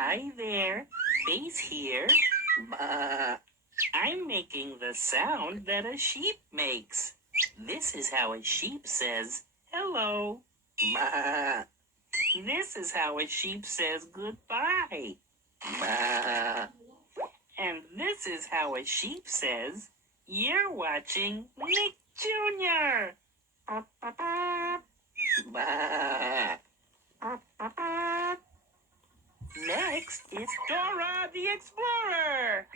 Hi there, Bass here. I'm making the sound that a sheep makes. This is how a sheep says hello. This is how a sheep says goodbye. And this is how a sheep says, you're watching Nick Jr. Next is Dora the Explorer.